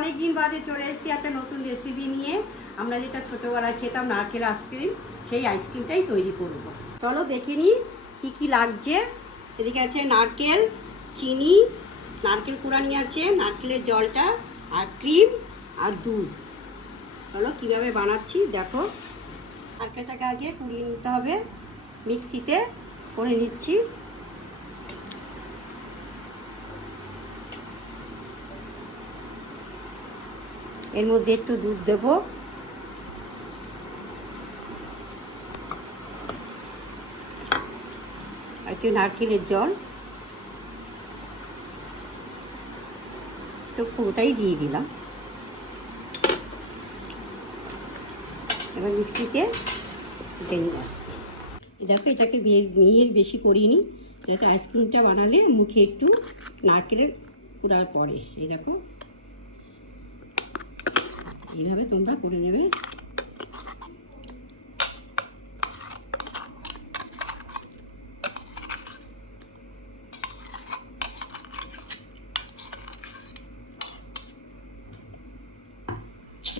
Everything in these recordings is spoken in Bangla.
অনেক দিন বাদে চলে এসেছি একটা নতুন রেসিপি নিয়ে। আমরা যেটা ছোটোবেলায় খেতাম নারকেল আইসক্রিম, সেই আইসক্রিমটাই তৈরি করব। চলো দেখে নিই কী কী লাগছে। এদিকে আছে নারকেল, চিনি, নারকেল কুড়ানি আছে, নারকেলের জলটা, আর ক্রিম আর দুধ। চলো কীভাবে বানাচ্ছি দেখো। নারকেলটাকে আগে কুড়িয়ে নিতে হবে, মিক্সিতে করে নিচ্ছি। এর মধ্যে একটু দুধ দেব, আর একটু নারকেলের জল, তো পুরোটাই দিয়ে দিলাম। এবার মিক্সিতে উঠে নিয়ে আসছি। দেখো এটাকে মিহির বেশি করিনি, যাতে আইসক্রিমটা বানালে মুখে একটু নারকেলের কুড়ার পরে। এই দেখো এইভাবে তোমরা করে নেবে।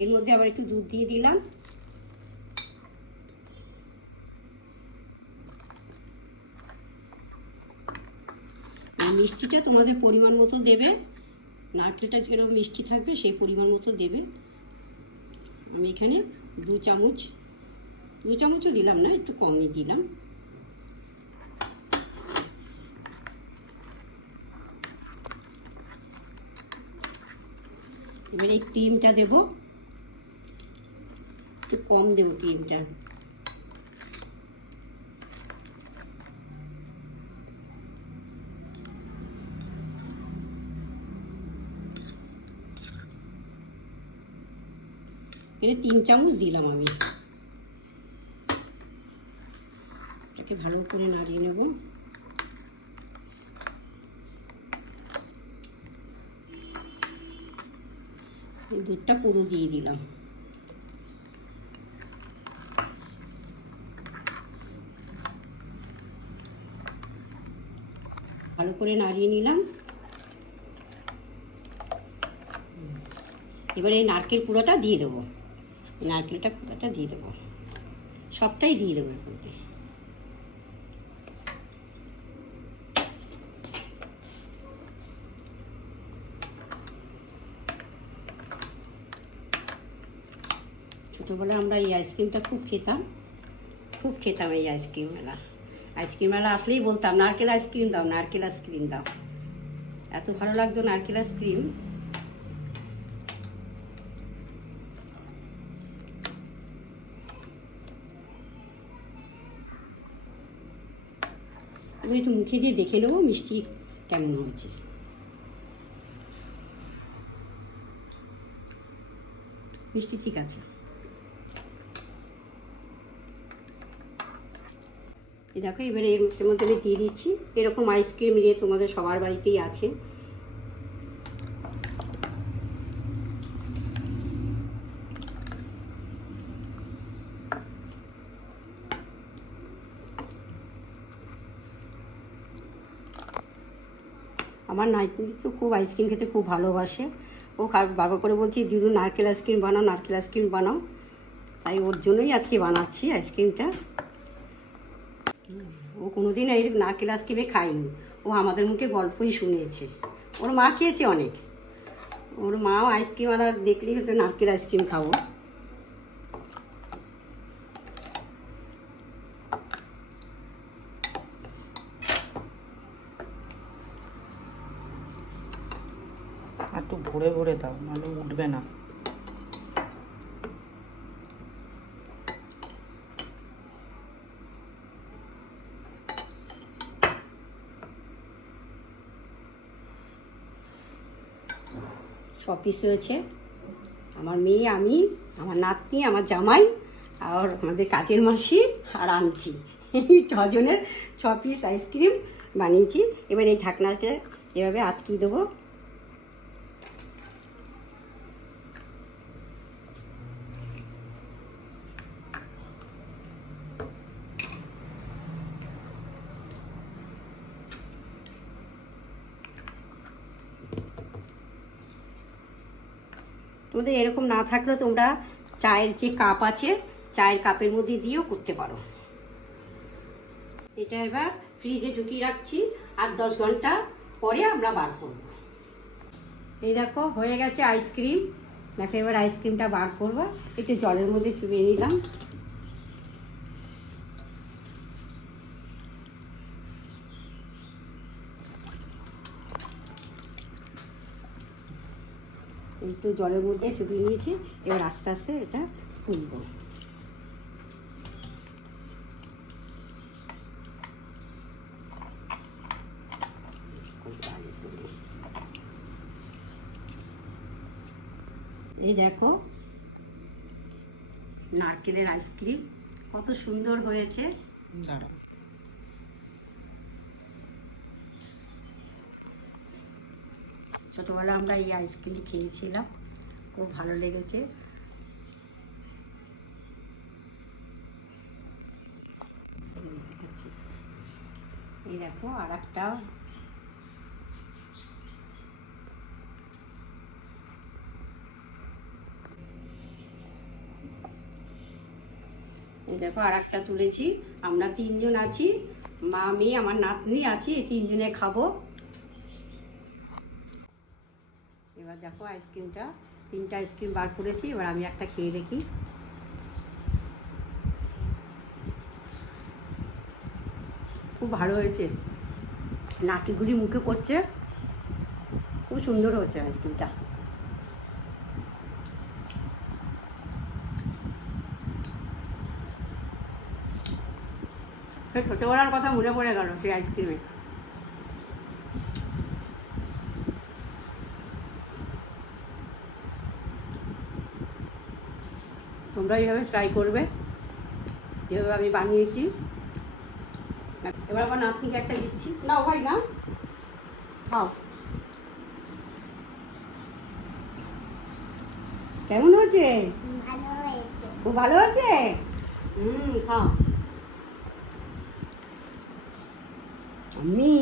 এর মধ্যে আবার একটু দুধ দিয়ে দিলাম। মিষ্টিটা তোমাদের পরিমাণ মতো দেবে, নারকেলটা যেরকম মিষ্টি থাকবে সেই পরিমাণ মতো দেবে। আমি এখানে দু চামচও দিলাম না, একটু কমই দিলাম। এবার এই ক্রিমটা দেবো, একটু কম দেবো ক্রিমটা। এখানে 3 চামচ দিলাম আমি। এটাকে ভালো করে নাড়িয়ে নেব। দুধটা পুরো দিয়ে দিলাম। ভালো করে নাড়িয়ে নিলাম। এবার এই নারকেল কুড়াটা দিয়ে দেবো, নারকেলটা কুড়াটা দিয়ে দেবো, সবটাই দিয়ে দেবো এর মধ্যে। ছোটোবেলায় আমরা এই আইসক্রিমটা খুব খেতাম এই আইসক্রিম মেলা আসলেই বলতাম নারকেল আইসক্রিম দাও, নারকেল আইসক্রিম দাও। এত ভালো লাগতো নারকেল আইসক্রিম। আমি একটু মুখে দিয়ে দেখে নেবো মিষ্টি কেমন হয়েছে। মিষ্টি ঠিক আছে। এই দেখো এবারে এর মধ্যে আমি দিয়ে দিচ্ছি। এরকম আইসক্রিম নিয়ে তোমাদের সবার বাড়িতেই আছে। আমার নাতনি তো খুব আইসক্রিম খেতে খুব ভালোবাসে। ও বারবার করে বলছি দিদু নারকেল আইসক্রিম বানাও, নারকেল আইসক্রিম বানাও। তাই ওর জন্যই আজকে বানাচ্ছি আইসক্রিমটা। ও কোনোদিন এই নারকেল আইসক্রিমে খায়নি, ও আমাদের মুখে গল্পই শুনেছে। ওর মা খেয়েছে অনেক, ওর মাও আইসক্রিম আনার দেখলেই হচ্ছে নারকেল আইসক্রিম খাবো। একটু ভরে ভরে দাও, নাহলে উঠবে না। ছ পিস হয়েছে। আমার মেয়ে, আমি, আমার নাতনি, আমার জামাই, আর আমাদের কাজের মাসি আর আন্টি, এই 6 জনের 6 পিস আইসক্রিম বানিয়েছি। এবার এই ঢাকনাটা এভাবে আটকিয়ে দেবো। তোমাদের এরকম না থাকলেও তোমরা চায়ের যে কাপ আছে চায়ের কাপের মধ্যে দিয়েও করতে পারো। এটা এবার ফ্রিজে ঢুকিয়ে রাখছি, আর 10 ঘন্টা পরে আমরা বার করব। এই দেখো হয়ে গেছে আইসক্রিম। দেখো এবার আইসক্রিমটা বার করবো, একটু জলের মধ্যে চুবিয়ে নিলাম। একটু জলের মধ্যে চুবিয়ে নিয়েছি, এবার আস্তে আস্তে এটা তুলব। এই দেখো নারকেলের আইসক্রিম কত সুন্দর হয়েছে। দাঁড়াও, ছোটোবেলা আমরা এই আইসক্রিম খেয়েছিলাম, খুব ভালো লেগেছে। এই দেখো আর একটা, এই দেখো আর একটা তুলেছি। আমরা 3 জন আছি, মা মেয়ে আমার নাতনি আছি, এই 3 জনে খাবো। এবার দেখো আইসক্রিমটা 3টা আইসক্রিম বার করেছি, এবার আমি একটা খেয়ে দেখি। খুব ভালো হয়েছে, নারকেলগুলি মুখে পড়ছে, খুব সুন্দর হয়েছে আইসক্রিমটা। সেই ছোটোবেলার কথা মনে পড়ে গেল সেই আইসক্রিমে। তোমরা এইভাবে ট্রাই করবে যেভাবে আমি বানিয়েছি। এবার আমার নাতনিকে একটা দিচ্ছি, নাও ভাই না খাও। কেমন হয়েছে? খুব ভালো হয়েছে। খাও। আমি